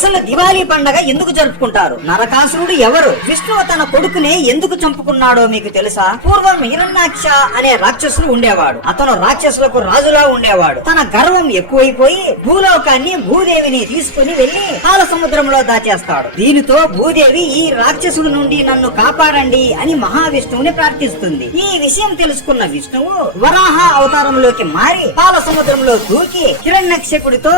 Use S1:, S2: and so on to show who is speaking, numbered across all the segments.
S1: అసలు దివాళీ పండగ ఎందుకు జరుపుకుంటారు? నరకాసురుడు ఎవరు? విష్ణువు తన కొడుకునే ఎందుకు చంపుకున్నాడో మీకు తెలుసా? పూర్వం హిరణ్యాక్ష అనే రాక్షసుడు ఉండేవాడు. అతను రాక్షసులకు రాజులా ఉండేవాడు. తన గర్వం ఎక్కువైపోయి భూలోకాన్ని భూదేవిని తీసుకుని వెళ్ళి పాల సముద్రంలో దాచేస్తాడు. దీనితో భూదేవి ఈ రాక్షసుడు నుండి నన్ను కాపాడండి అని మహావిష్ణువుని ప్రార్థిస్తుంది. ఈ విషయం తెలుసుకున్న విష్ణువు వరాహ అవతారంలోకి మారి పాల సముద్రంలో దూకి హిరణ్యక్షకుడితో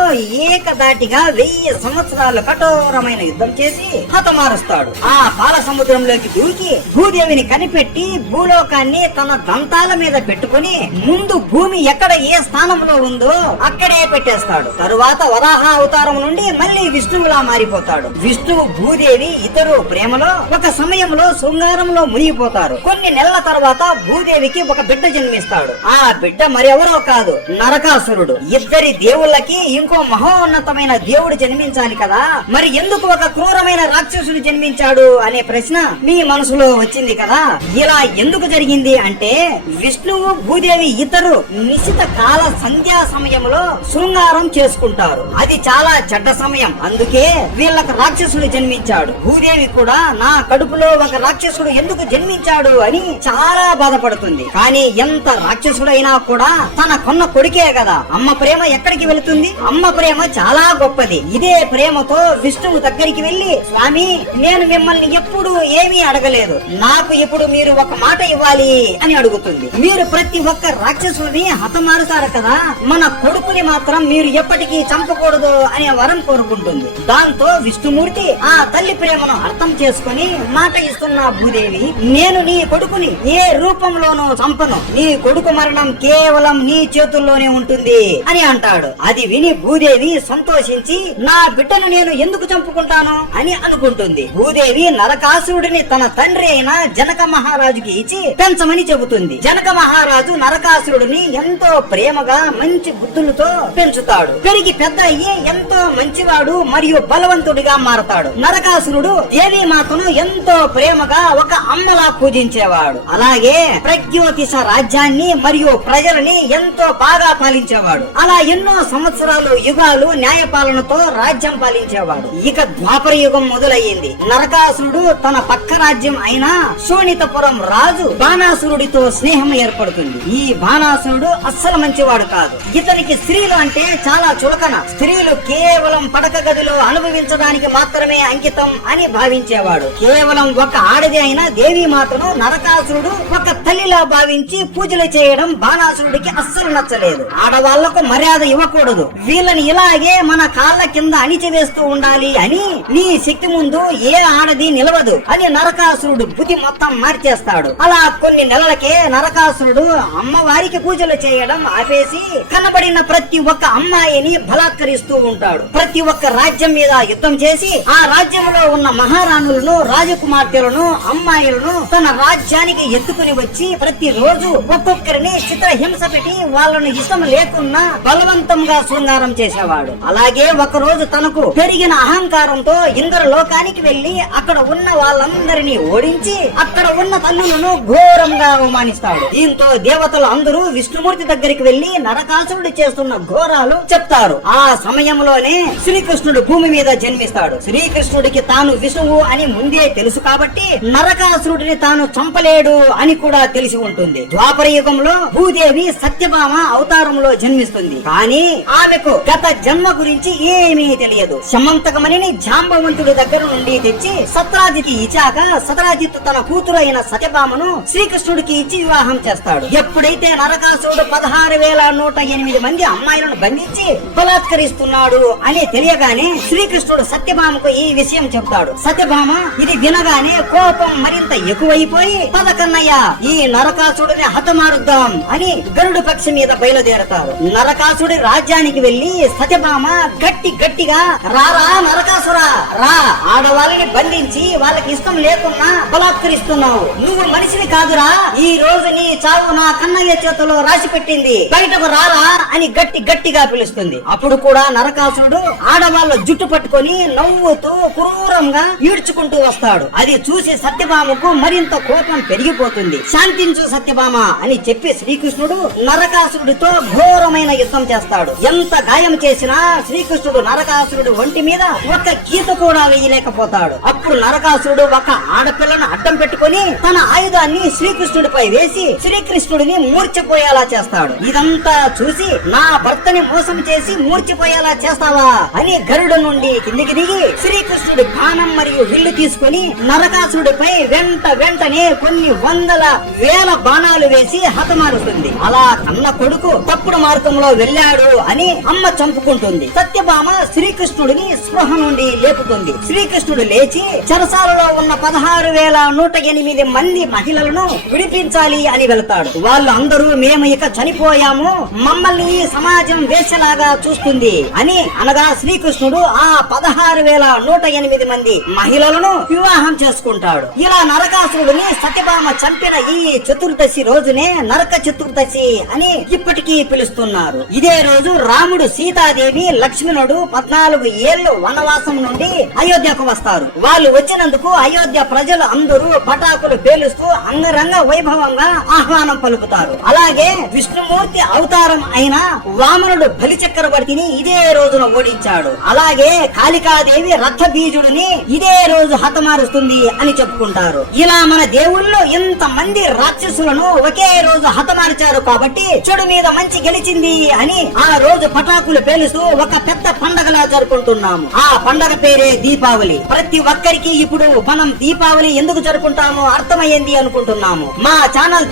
S1: ఏకదాటిగా వెయ్యి సంవత్సరాలు కఠోరమైన యుద్ధం చేసి హతమారుస్తాడు ఆ పాల సముద్రంలోకి దూకి భూదేవిని కనిపెట్టి భూలోకాన్ని తన దంతాల మీద పెట్టుకుని ముందు భూమి ఎక్కడ ఏ స్థానంలో ఉందో అక్కడే పెట్టేస్తాడు. తరువాత వరాహ అవతారం నుండి మళ్ళీ విష్ణువులా మారిపోతాడు. విష్ణువు భూదేవి ఇద్దరు ప్రేమలో ఒక సమయంలో శృంగారంలో మునిగిపోతారు. కొన్ని నెలల తర్వాత భూదేవికి ఒక బిడ్డ జన్మిస్తాడు. ఆ బిడ్డ మరెవరో కాదు నరకాసురుడు. ఇద్దరి దేవుళ్ళకి ఇంకో మహోన్నతమైన దేవుడు జన్మించాలి కదా. మరి ఎందుకు ఒక క్రూరమైన రాక్షసుడు జన్మించాడు అనే ప్రశ్న మీ మనసులో వచ్చింది కదా? ఇలా ఎందుకు జరిగింది అంటే విష్ణువు భూదేవి ఇతరు నిశిత కాల సంధ్యా సమయంలో శృంగారం చేసుకుంటారు. అది చాలా చెడ్డ సమయం. అందుకే వీళ్ళకు రాక్షసుడు జన్మించాడు. భూదేవి కూడా నా కడుపులో ఒక రాక్షసుడు ఎందుకు జన్మించాడు అని చాలా బాధపడుతుంది. కానీ ఎంత రాక్షసుడైనా కూడా తన కొన్న కొడుకే కదా. అమ్మ ప్రేమ ఎక్కడికి వెళుతుంది? అమ్మ ప్రేమ చాలా గొప్పది. ఇదే ప్రేమతో విష్ణువు దగ్గరికి వెళ్ళి స్వామి నేను మిమ్మల్ని ఎప్పుడు ఏమీ అడగలేదు. నాకు ఇప్పుడు మీరు ఒక మాట ఇవ్వాలి అని అడుగుతుంది. మీరు ప్రతి ఒక్క రాక్షసుని హతమారుతారు కదా మన కొడుకుని మాత్రం మీరు ఎప్పటికీ చంపకూడదు అనే వరం కోరుకుంటుంది. దాంతో విష్ణుమూర్తి ఆ తల్లి ప్రేమను అర్థం చేసుకుని మాట ఇస్తున్న భూదేవి నేను నీ కొడుకుని ఏ రూపంలోనూ చంపను. నీ కొడుకు మరణం కేవలం నీ చేతుల్లోనే ఉంటుంది అని అంటాడు. అది విని భూదేవి సంతోషించి నా బిడ్డను నేను ఎందుకు చంపుకుంటాను? అని అనుకుంటుంది. భూదేవి నరకాసురుడిని తన తండ్రి అయిన జనక మహారాజుకి ఇచ్చి పెంచమని చెబుతుంది. జనక మహారాజు నరకాసురుడిని ఎంతో ప్రేమగా మంచి బుద్ధులతో పెంచుతాడు. పెరిగి పెద్ద అయ్యి ఎంతో మంచివాడు మరియు బలవంతుడిగా మారతాడు. నరకాసురుడు దేవి మాతను ఎంతో ప్రేమగా ఒక అమ్మలా పూజించేవాడు. అలాగే ప్రజ్యోతిష రాజ్యాన్ని మరియు ప్రజలని ఎంతో బాగా పాలించేవాడు. అలా ఎన్నో సంవత్సరాలు యుగాలు న్యాయపాలనతో రాజ్యం పాలించేవాడు ఇక ద్వాపర యుగం మొదలయ్యింది. నరకాసురుడు తన పక్క రాజ్యం అయిన శోణితపురం రాజు బాణాసురుడితో స్నేహం ఏర్పడుతుంది. ఈ బాణాసురుడు అస్సలు మంచివాడు కాదు. ఇతనికి స్త్రీలు అంటే చాలా చులకన. స్త్రీలు కేవలం పడక గదిలో అనుభవించడానికి మాత్రమే అంకితం అని భావించేవాడు. కేవలం ఒక ఆడది అయిన దేవి మాతను నరకాసురుడు ఒక తల్లిలా భావించి పూజలు చేయడం బాణాసురుడికి అస్సలు నచ్చలేదు. ఆడవాళ్ళకు మర్యాద ఇవ్వకూడదు. వీళ్ళని ఇలాగే మన కాళ్ళ కింద అణిచివేస్తూ ఉండాలి అని నీ శక్తి ముందు ఏ ఆడది నిలవదు అని నరకాసురుడు బుద్ధి మొత్తం మార్చేస్తాడు. అలా కొన్ని నెలలకే నరకాసురుడు అమ్మవారికి పూజలు చేయడం ఆపేసి కనబడిన ప్రతి ఒక్క అమ్మాయిని బలాత్కరిస్తూ ఉంటాడు. ప్రతి ఒక్క రాజ్యం మీద యుద్ధం చేసి ఆ రాజ్యంలో ఉన్న మహారాణులను రాజకుమార్తెలను అమ్మాయిలను తన రాజ్యానికి ఎత్తుకుని వచ్చి ప్రతి రోజు ఒక్కొక్కరిని చిత్రహింస పెట్టి వాళ్ళను ఇష్టం లేకున్నా బలవంతంగా శృంగారం చేసేవాడు. అలాగే ఒక రోజు తనకు పెరిగిన అహంకారంతో ఇంద్ర లోకానికి వెళ్ళి అక్కడ ఉన్న వాళ్ళందరినీ ఓడించి అక్కడ ఉన్న తల్లులను ఘోరంగా అవమానిస్తాడు. దీంతో దేవతలు అందరూ విష్ణుమూర్తి దగ్గరికి వెళ్ళి నరకాసురుడు చేస్తున్న ఘోరాలు చెప్తారు. ఆ సమయంలోనే శ్రీకృష్ణుడు భూమి మీద జన్మిస్తాడు. శ్రీకృష్ణుడికి తాను విష్ణువు అని ముందే తెలుసు కాబట్టి నరకాసురుడిని తాను చంపలేడు అని కూడా తెలిసి ఉంటుంది. ద్వాపర యుగంలో భూదేవి సత్యభామ అవతారంలో జన్మిస్తుంది. కానీ ఆమెకు గత జన్మ గురించి ఏమీ తెలియదు. సమంతకమణిని జాంబవంతుడి దగ్గర నుండి తెచ్చి సత్రాజికి ఇచ్చాక సత్రాజిత్ తన కూతురు అయిన సత్యభామను శ్రీకృష్ణుడికి ఇచ్చి వివాహం చేస్తాడు. ఎప్పుడైతే నరకాసుడు పదహారు వేల నూట ఎనిమిది మంది అమ్మాయిలను బంధించి బలాత్కరిస్తున్నాడు అని తెలియగానే శ్రీకృష్ణుడు సత్యభామకు ఈ విషయం చెప్తాడు. సత్యభామ ఇది వినగానే కోపం మరింత ఎక్కువైపోయి పదకన్నయ్య ఈ నరకాసుడిని హతమారుద్దాం అని గరుడు పక్షి మీద బయలుదేరతారు. నరకాసుడి రాజ్యానికి వెళ్ళి సత్యభామ గట్టి గట్టిగా రారా నరకాసురా రా. ఆడవాళ్ళని బంధించి వాళ్ళకి ఇష్టం లేకున్నా బలాత్కరిస్తున్నావు. నువ్వు మనిషిని కాదురా. ఈ రోజు నీ చావు నా కన్నయ్య చేతిలో రాసి పెట్టింది. బయటకు రారా అని గట్టి గట్టిగా పిలుస్తుంది. అప్పుడు కూడా నరకాసురుడు ఆడవాళ్ళ జుట్టు పట్టుకొని నవ్వుతూ క్రూరంగా ఈడ్చుకుంటూ వస్తాడు. అది చూసి సత్యభామకు మరింత కోపం పెరిగిపోతుంది. శాంతించు సత్యభామ అని చెప్పి శ్రీకృష్ణుడు నరకాసురుడితో ఘోరమైన యుద్ధం చేస్తాడు. ఎంత గాయం చేసినా శ్రీకృష్ణుడు నరకాసురుడు ఒంటి మీద ఒక గీత కూడా వేయలేకపోతాడు. అప్పుడు నరకాసురుడు ఒక ఆడపిల్లను అడ్డం పెట్టుకొని తన ఆయుధాన్ని శ్రీకృష్ణుడిపై వేసి శ్రీకృష్ణుడిని మూర్చిపోయేలా చేస్తాడు. ఇదంతా చూసి నా భర్తని మోసం చేసి మూర్చిపోయేలా చేస్తావా అని గరుడు నుండి కిందికి దిగి శ్రీకృష్ణుడి బాణం మరియు విల్లు తీసుకొని నరకాసురుడిపై వెంట వెంటనే కొన్ని వందల వేల బాణాలు వేసి హతమారుస్తుంది. అలా కన్న కొడుకు తప్పుడు మార్గంలో వెళ్ళాడు అని అమ్మ చంపుకుంటుంది. సత్యభామ శ్రీకృష్ణుడిని స్పృహ నుండి లేపుతుంది శ్రీకృష్ణుడు లేచి చెరసాలలో ఉన్న పదహారు వేల నూట ఎనిమిది మంది మహిళలను విడిపించాలి అని వెళ్తాడు. వాళ్ళు అందరూ మేము ఇక చనిపోయాము. మమ్మల్ని ఈ సమాజం వేషలాగా చూస్తుంది అని అనగా శ్రీకృష్ణుడు ఆ పదహారు వేల నూట ఎనిమిది మంది మహిళలను వివాహం చేసుకుంటాడు. ఇలా నరకాసురుడిని సత్యభామ చంపిన ఈ చతుర్దశి రోజునే నరక చతుర్దశి అని ఇప్పటికీ పిలుస్తున్నారు. ఇదే రోజు రాముడు సీతాదేవి లక్ష్మణుడు పద్నాలుగు ఏ ఏళ్ళు వనవాసం నుండి అయోధ్యకు వస్తారు. వాళ్ళు వచ్చినందుకు అయోధ్య ప్రజలు అందరూ పటాకులు పేలుస్తూ అంగరంగ వైభవంగా ఆహ్వానం పలుకుతారు. అలాగే విష్ణుమూర్తి అవతారం అయిన వామనుడు బలి చక్రవర్తిని ఇదే రోజున ఓడించాడు. అలాగే కాళికాదేవి రథ బీజుడిని ఇదే రోజు హతమారుస్తుంది అని చెప్పుకుంటారు. ఇలా మన దేవుళ్ళు ఇంత మంది రాక్షసులను ఒకే రోజు హతమార్చారు కాబట్టి చెడు మీద మంచి గెలిచింది అని ఆ రోజు పటాకులు పేలుస్తూ ఒక పెద్ద పండగలా జరుపుకుంటున్నాము. ఆ పండగ పేరే దీపావళి. ప్రతి ఒక్కరికి ఇప్పుడు మనం దీపావళి ఎందుకు జరుపుకుంటామో అర్థమయ్యింది అనుకుంటున్నాము. మా ఛానల్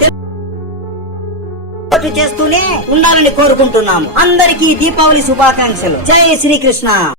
S1: చేస్తూనే ఉండాలని కోరుకుంటున్నాము. అందరికీ దీపావళి శుభాకాంక్షలు. జై శ్రీకృష్ణ.